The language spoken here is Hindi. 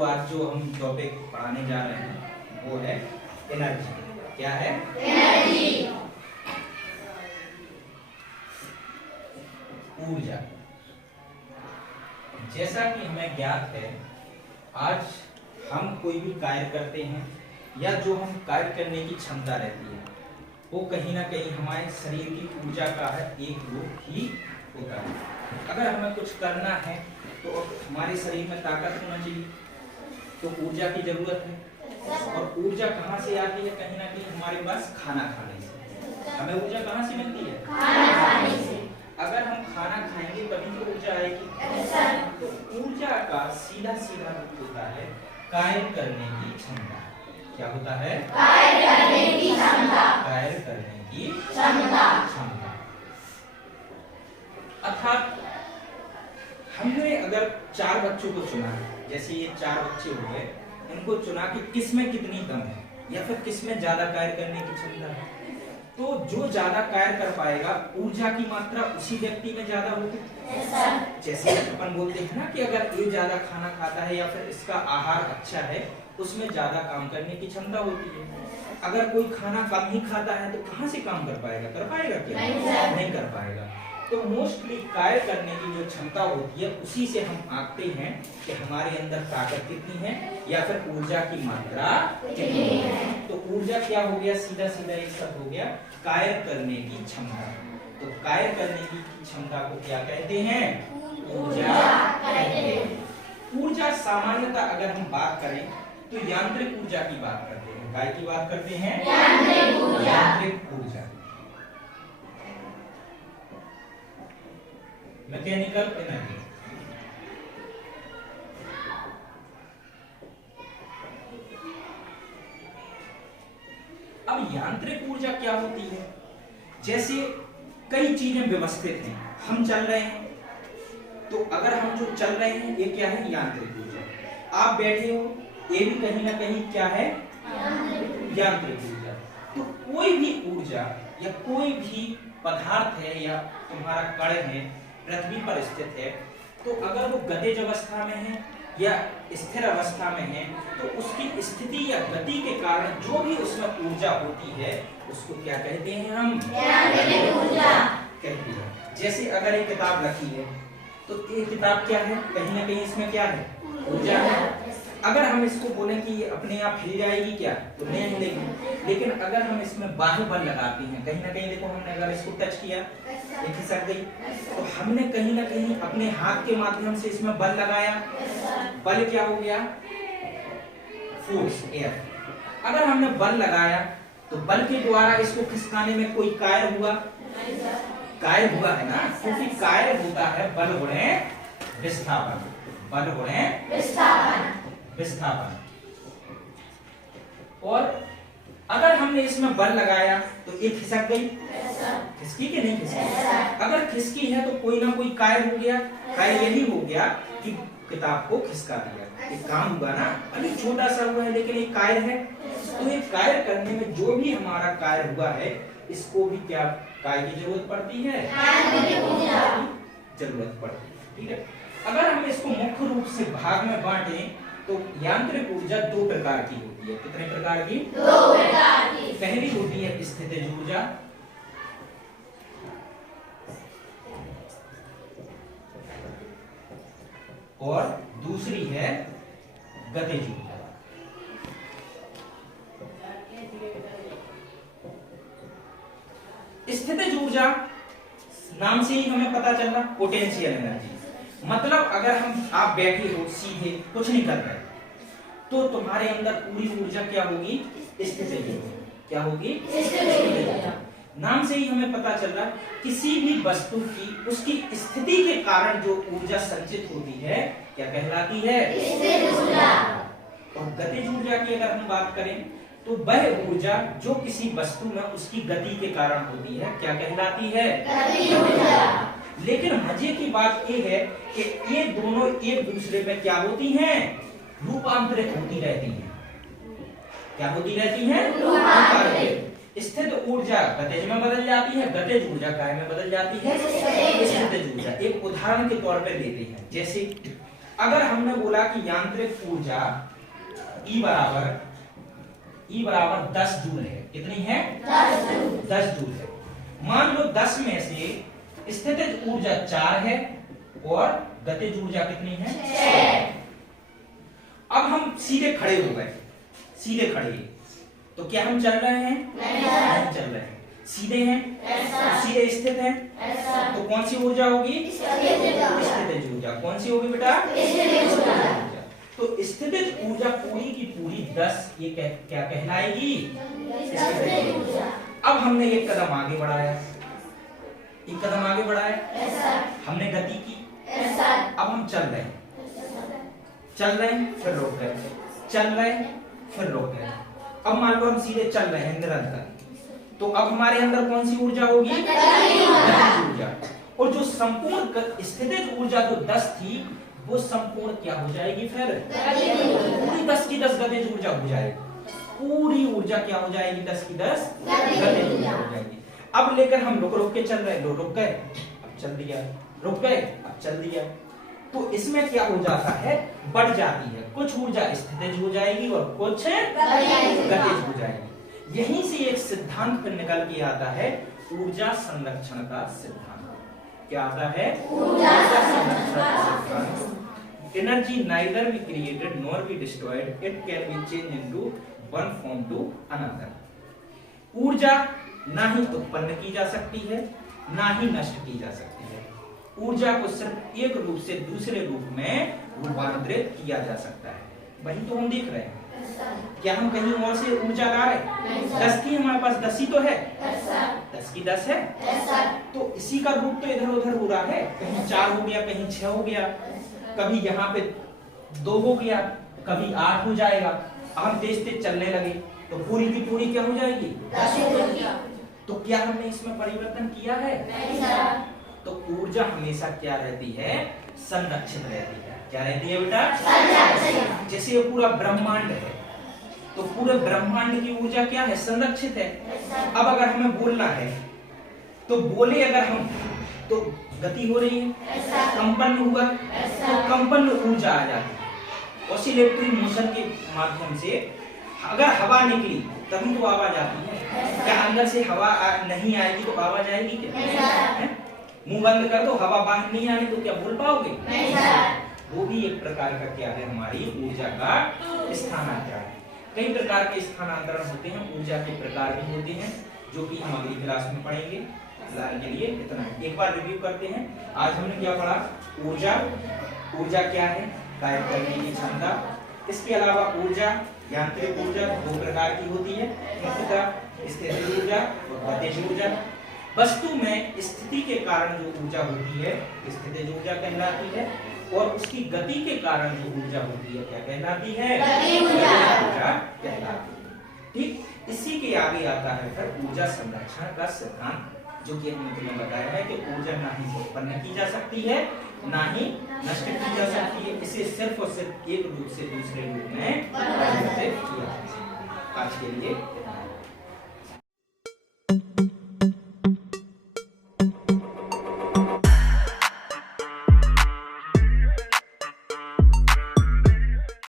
तो आज जो हम टॉपिक पढ़ाने जा रहे हैं वो है एनर्जी। क्या है? एनर्जी, ऊर्जा। जैसा कि हमें ज्ञात है, आज हम कोई भी कार्य करते हैं या जो हम कार्य करने की क्षमता रहती है वो कहीं ना कहीं हमारे शरीर की ऊर्जा का है एक रूप ही होता है। अगर हमें कुछ करना है तो हमारे शरीर में ताकत होना चाहिए, तो ऊर्जा की जरूरत है। और ऊर्जा कहाँ से आती है? कहीं ना कहीं हमारे पास खाना खाने से। हमें ऊर्जा कहाँ से मिलती है? खाना खाने से। अगर हम खाना खाएंगे तभी तो ऊर्जा आएगी। तो ऊर्जा का सीधा सीधा रूप होता है कार्य करने की क्षमता। क्या होता है? कार्य करने की क्षमता। कार्य करने की क्षमता। अर्थात हमने अगर 4 बच्चों को चुना, जैसे ये 4 बच्चे हुए, इनको चुना कि किसमें कितनी दम है या फिर किसमें ज्यादा कार्य करने की क्षमता है, तो जो ज्यादा कार्य कर पाएगा ऊर्जा की मात्रा उसी व्यक्ति में ज्यादा होगी। जैसे अपन बोलते हैं ना कि अगर ये ज्यादा खाना खाता है या फिर इसका आहार अच्छा है, उसमें ज्यादा काम करने की क्षमता होती है। अगर कोई खाना कम ही खाता है तो कहाँ से काम कर पाएगा? कर पाएगा क्या? नहीं कर पाएगा। तो मोस्टली कार्य करने की जो क्षमता होती है उसी से हम आंकते हैं कि हमारे अंदर ताकत कितनी है या फिर ऊर्जा की मात्रा कितनी है। तो ऊर्जा क्या हो गया? सीधा सीधा एक शब्द हो गया कार्य करने की क्षमता। तो कार्य करने की क्षमता को क्या कहते हैं? ऊर्जा कहते हैं। ऊर्जा सामान्यतः अगर हम बात करें तो यांत्रिक ऊर्जा की बात करते हैं। काय की बात करते हैं? यांत्रिक ऊर्जा, मैकेनिकल एनर्जी। अब यांत्रिक ऊर्जा क्या होती है? जैसे कई चीजें व्यवस्थित हैं, हम चल रहे हैं, तो अगर हम जो चल रहे हैं ये क्या है? यांत्रिक ऊर्जा। आप बैठे हो, ये भी कहीं ना कहीं क्या है? यांत्रिक ऊर्जा। तो कोई भी ऊर्जा या कोई भी पदार्थ है या तुम्हारा कण है पृथ्वी पर स्थित है, तो अगर वो गतिज अवस्था में है या स्थिर अवस्था में है तो उसकी स्थिति या गति के कारण जो भी उसमें ऊर्जा होती है उसको क्या कहते हैं? हम यांत्रिक ऊर्जा कहते हैं। जैसे अगर एक किताब रखी है तो ये किताब क्या है? कहीं ना कहीं इसमें क्या है? ऊर्जा है। अगर हम इसको बोले कि ये अपने आप हिल जाएगी क्या? तो नहीं हिलेगी। लेकिन अगर हम इसमें बाह्य बल लगाते हैं, कहीं ना कहीं देखो हमने अगर इसको टच किया, ये खिसक गई, तो हमने कहीं ना कहीं अपने हाथ के माध्यम से इसमें बल लगाया। बल क्या हो गया? Force, air. अगर हमने बल लगाया तो बल के द्वारा इसको खिसकाने में कोई कार्य हुआ? कार्य हुआ है ना, क्योंकि कार्य होता है बल गुणे विस्थापन। बल गुणे विस्थापन। और अगर हमने इसमें बल लगाया तो ये खिसक गई, खिसकी कि नहीं खिसकी? अगर खिसकी है तो कोई ना कोई कार्य हो गया। कार्य यही हो गया कि किताब को खिसका दिया। एक काम हुआ ना, अभी छोटा सा हुआ है लेकिन एक कार्य है। तो ये कार्य करने में जो भी हमारा कार्य हुआ है इसको भी क्या कार्य की जरूरत पड़ती है? जरूरत पड़ती है। ठीक है। अगर हम इसको मुख्य रूप से भाग में बांटें तो यांत्रिक ऊर्जा 2 प्रकार की होती है। कितने प्रकार की? 2 प्रकार की। पहली होती है स्थितिज ऊर्जा, और दूसरी है गतिज ऊर्जा। स्थितिज ऊर्जा नाम से ही हमें पता चल रहा, पोटेंशियल एनर्जी। मतलब अगर आप बैठे हो सीधे कुछ नहीं कर रहे तो तुम्हारे अंदर पूरी ऊर्जा क्या होगी? स्थितिज ऊर्जा। क्या होगी? स्थितिज ऊर्जा। नाम से ही हमें पता चल रहा किसी भी वस्तु की उसकी स्थिति के कारण जो ऊर्जा संचित होती है क्या कहलाती है? स्थितिज ऊर्जा। और गतिज ऊर्जा की अगर हम बात करें तो वह ऊर्जा जो किसी वस्तु में उसकी गति के कारण होती है क्या कहलाती है? गतिज ऊर्जा। लेकिन मजे की बात ये है कि ये दोनों एक दूसरे में क्या होती हैं? रूपांतरित होती रहती हैं। क्या होती रहती हैं? रूपांतरित। स्थिर ऊर्जा गतिज में बदल जाती है, गतिज ऊर्जा काय में बदल जाती है? स्थितिज ऊर्जा। एक उदाहरण के तौर पर लेते हैं, जैसे अगर हमने बोला कि यांत्रिक ऊर्जा E बराबर 10 जूल है, कितनी है? 10 जूल है। मान लो 10 में से स्थितिज ऊर्जा 4 है और गतिज ऊर्जा कितनी है? 6। अब हम सीधे खड़े हो गए, सीधे खड़े, तो क्या हम चल रहे हैं? नहीं चल रहे हैं। सीधे हैं, सीधे स्थित हैं, तो कौन सी ऊर्जा होगी? स्थितिज ऊर्जा। कौन सी होगी बेटा? स्थितिज ऊर्जा। तो स्थितिज ऊर्जा पूरी की पूरी 10 ये क्या कहलाएगी? स्थितिज ऊर्जा। अब हमने एक कदम आगे बढ़ाया, एक कदम आगे बढ़ाया, हमने गति की, अब हम चल रहे हैं, चल रहे हैं फिर रुक गए, चल रहे हैं फिर रुक गए। अब मान लो हम सीधे चल रहे हैं निरंतर, तो अब हमारे अंदर कौन सी ऊर्जा होगी? गतिज ऊर्जा। और जो संपूर्ण स्थितिज ऊर्जा जो 10 थी वो संपूर्ण क्या हो जाएगी? फिर पूरी 10 की 10 गतिज ऊर्जा हो जाएगी। पूरी ऊर्जा क्या हो जाएगी? 10 की 10 गतिज ऊर्जा हो जाएगी। अब लेकर हम रुक रुक के चल रहे हैं, रुक गए अब चल दिया, रुक गए अब चल दिया। तो इसमें क्या हो जाता है? बढ़ जाती है, कुछ ऊर्जा स्थितिज हो जाएगी और कुछ गतिज हो जाएगी। यहीं से एक सिद्धांत फिर निकल के आता है, ऊर्जा संरक्षण का सिद्धांत। क्या आता है? ऊर्जा संरक्षण का सिद्धांत। Energy neither be created nor be destroyed, it can be change into one form to another. ऊर्जा ना ही उत्पन्न की जा सकती है, ना ही नष्ट की जा सकती है। ऊर्जा को सिर्फ एक रूप से दूसरे रूप में रूपांतरित किया जा सकता है। वही तो हम देख रहे हैं। क्या हम कहीं और से ऊर्जा ला रहे? 10 की हमारे पास 10 ही तो है, 10 की 10 है, तो इसी का रूप तो इधर उधर हो रहा है। कहीं 4 हो गया, कहीं 6 हो गया, कभी यहाँ पे 2 हो गया, कभी 8 हो जाएगा। अब हम तेज तेज चलने लगे तो पूरी की पूरी क्या हो जाएगी? 10 हो जाएगी। तो क्या हमने इसमें परिवर्तन किया है? तो ऊर्जा हमेशा क्या रहती है? संरक्षित रहती है। क्या रहती है बेटा? जैसे ये पूरा ब्रह्मांड है, तो पूरे ब्रह्मांड की ऊर्जा क्या है? संरक्षित है। अब अगर हमें बोलना है तो बोले अगर हम, तो गति हो रही है, कंपन हुआ तो कंपन ऊर्जा आ जाती है। ऑसिलेटरी मोशन के माध्यम से अगर हवा निकली तभी तो आवाज आती है। क्या अंदर से हवा नहीं आएगी तो आवाज आएगी क्या? मुंह बंद कर दो, हवा बाहर नहीं आनी तो क्या बोल पाओगे? वो भी एक प्रकार का क्या है? हमारी ऊर्जा का स्थानांतरण। कई प्रकार के स्थानांतरण होते हैं, ऊर्जा के प्रकार भी होते हैं, जो कि हम अगली क्लास में पढ़ेंगे। फिलहाल के लिए इतना है। एक बार रिव्यू करते हैं। आज हमने क्या पढ़ा? ऊर्जा। ऊर्जा क्या है? कार्य करने की क्षमता। इसके अलावा ऊर्जा, यांत्रिक ऊर्जा 2 प्रकार की होती है, मुख्यतः स्थितिज ऊर्जा और गतिज ऊर्जा। वस्तु में स्थिति के कारण जो ऊर्जा होती है स्थितिज ऊर्जा कहलाती है, और उसकी गति के कारण जो ऊर्जा होती है क्या कहलाती है? गतिज ऊर्जा कहलाती है। ठीक, इसी के आगे आता है फिर ऊर्जा संरक्षण का सिद्धांत, जो कि हमने तुम्हें बताया है कि ऊर्जा ना ही उत्पन्न की जा सकती है, ना ही नष्ट की जा सकती है। इसे सिर्फ और सिर्फ एक रूप से दूसरे रूप में परिवर्तित किया। आज के लिए